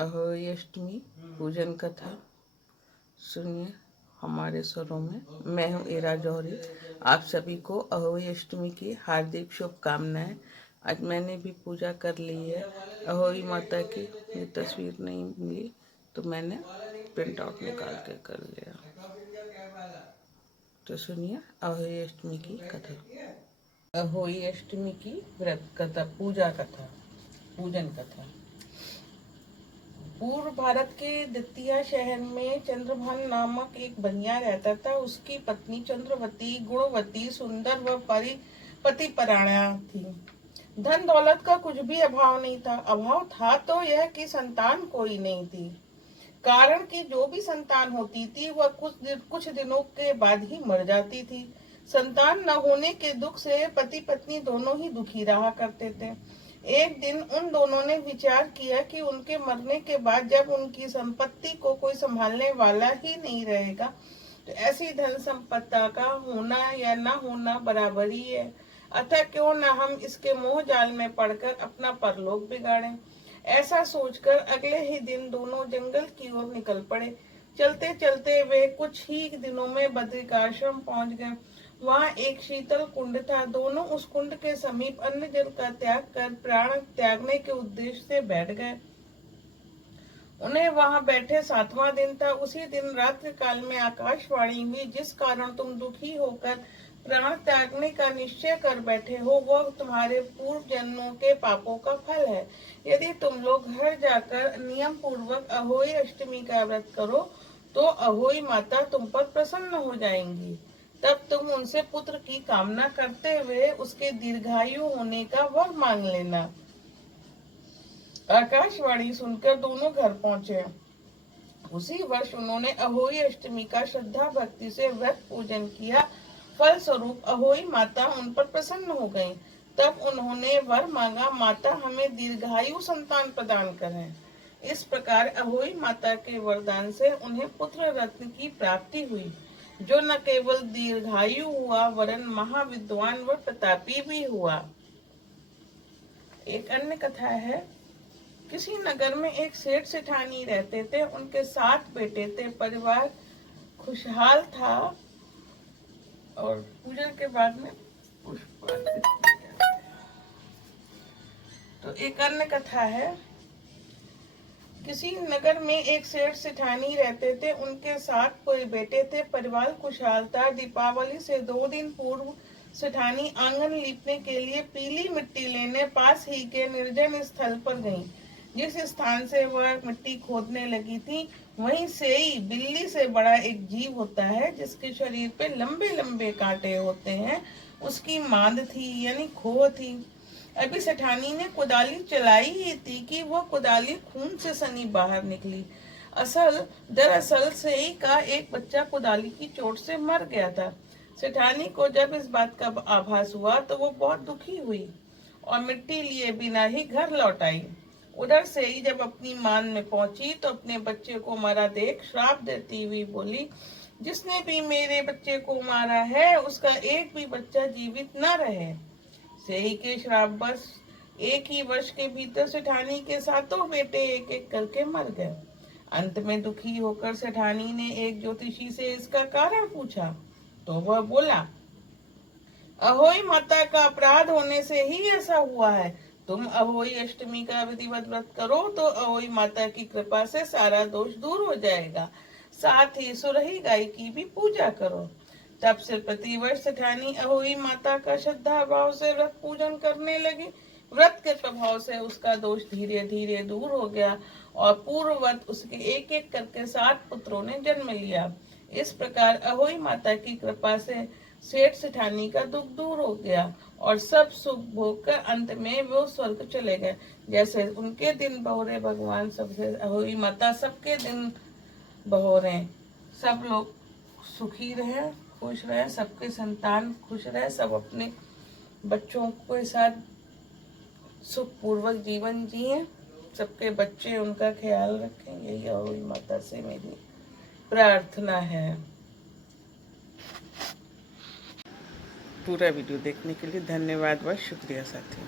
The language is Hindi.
अहोई अष्टमी पूजन कथा सुनिए हमारे स्वरों में। मैं हूँ इरा जौहरी। आप सभी को अहोई अष्टमी की हार्दिक शुभकामनाएं। आज मैंने भी पूजा कर ली है अहोई माता की। ये तस्वीर नहीं मिली तो मैंने प्रिंट आउट निकाल के कर लिया। तो सुनिए अहोई अष्टमी की कथा। अहोई अष्टमी की व्रत कथा, पूजा कथा, पूजन कथा। पूर्व भारत के दतिया शहर में चंद्रभान नामक एक बनिया रहता था। उसकी पत्नी चंद्रवती गुणवती, सुंदर व पतिपरायणा थी। धन दौलत का कुछ भी अभाव नहीं था। अभाव था तो यह कि संतान कोई नहीं थी। कारण कि जो भी संतान होती थी वह कुछ दिनों के बाद ही मर जाती थी। संतान न होने के दुख से पति पत्नी दोनों ही दुखी रहा करते थे। एक दिन उन दोनों ने विचार किया कि उनके मरने के बाद जब उनकी संपत्ति को कोई संभालने वाला ही नहीं रहेगा तो ऐसी धन संपत्ति का होना या न होना बराबर ही है। अतः क्यों न हम इसके मोह जाल में पड़कर अपना परलोक बिगाड़ें। ऐसा सोचकर अगले ही दिन दोनों जंगल की ओर निकल पड़े। चलते चलते वे कुछ ही दिनों में बद्रिकाश्रम पहुंच गए। वहाँ एक शीतल कुंड था। दोनों उस कुंड के समीप अन्न जल का त्याग कर प्राण त्यागने के उद्देश्य से बैठ गए। उन्हें वहाँ बैठे 7वां दिन था। उसी दिन रात्रि काल में आकाशवाणी हुई, जिस कारण तुम दुखी होकर प्राण त्यागने का निश्चय कर बैठे हो वह तुम्हारे पूर्व जन्मों के पापों का फल है। यदि तुम लोग घर जाकर नियम पूर्वक अहोई अष्टमी का व्रत करो तो अहोई माता तुम पर प्रसन्न हो जाएंगी। तब तुम उनसे पुत्र की कामना करते हुए उसके दीर्घायु होने का वर मांग लेना। आकाशवाणी सुनकर दोनों घर पहुंचे। उसी वर्ष उन्होंने अहोई अष्टमी का श्रद्धा भक्ति से व्रत पूजन किया। फल स्वरूप अहोई माता उन पर प्रसन्न हो गईं। तब उन्होंने वर मांगा, माता हमें दीर्घायु संतान प्रदान करें। इस प्रकार अहोई माता के वरदान से उन्हें पुत्र रत्न की प्राप्ति हुई, जो न केवल दीर्घायु हुआ वरन महाविद्वान व प्रतापी भी हुआ। एक अन्य कथा है। किसी नगर में एक सेठ सेठानी रहते थे। उनके 7 बेटे थे। परिवार खुशहाल था। और पूजन के बाद में तो एक अन्य कथा है। किसी नगर में एक सेठ सेठानी रहते थे। उनके 7 बेटे थे। परिवार खुशहाल था। दीपावली से 2 दिन पूर्व सेठानी आंगन लीपने के लिए पीली मिट्टी लेने पास ही के निर्जन स्थल पर गईं। जिस स्थान से वह मिट्टी खोदने लगी थी वहीं से ही बिल्ली से बड़ा एक जीव होता है, जिसके शरीर पे लंबे लंबे कांटे होते हैं। उसकी मांद थी यानी खोह थी। अभी सेठानी ने कुदाली चलाई ही थी कि वह कुदाली खून से सनी बाहर निकली। दरअसल सेई का एक बच्चा कुदाली की चोट से मर गया था। सेठानी को जब इस बात का आभास हुआ तो वो बहुत दुखी हुई और मिट्टी लिए बिना ही घर लौट आई। उधर से ही जब अपनी मान में पहुंची तो अपने बच्चे को मरा देख श्राप देती हुई बोली, जिसने भी मेरे बच्चे को मारा है उसका एक भी बच्चा जीवित न रहे। सेही के श्राप बस एक ही वर्ष के भीतर सेठानी के 7 बेटे एक एक करके मर गए। अंत में दुखी होकर सेठानी ने एक ज्योतिषी से इसका कारण पूछा तो वह बोला, अहोई माता का अपराध होने से ही ऐसा हुआ है। तुम अहोई अष्टमी का विधिवत व्रत करो तो अहोई माता की कृपा से सारा दोष दूर हो जाएगा। साथ ही सुरही गाय की भी पूजा करो। तब से प्रतिवर्ष सेठानी अहोई माता का श्रद्धा भाव से व्रत पूजन करने लगी। व्रत के प्रभाव से उसका दोष धीरे धीरे दूर हो गया और पूर्ववत उसके एक एक करके 7 पुत्रों ने जन्म लिया। इस प्रकार अहोई माता की कृपा से सेठ सेठानी का दुख दूर हो गया और सब सुख भोग कर अंत में वो स्वर्ग चले गए। जैसे उनके दिन बहोरे भगवान, सबसे अहोई माता सबके दिन बहोरे। सब लोग सुखी रहे, खुश रहे, सबके संतान खुश रहे, सब अपने बच्चों के साथ सुख पूर्वक जीवन जिए, सबके बच्चे उनका ख्याल रखें। यही अहोई माता से मेरी प्रार्थना है। पूरा वीडियो देखने के लिए धन्यवाद व शुक्रिया साथियों।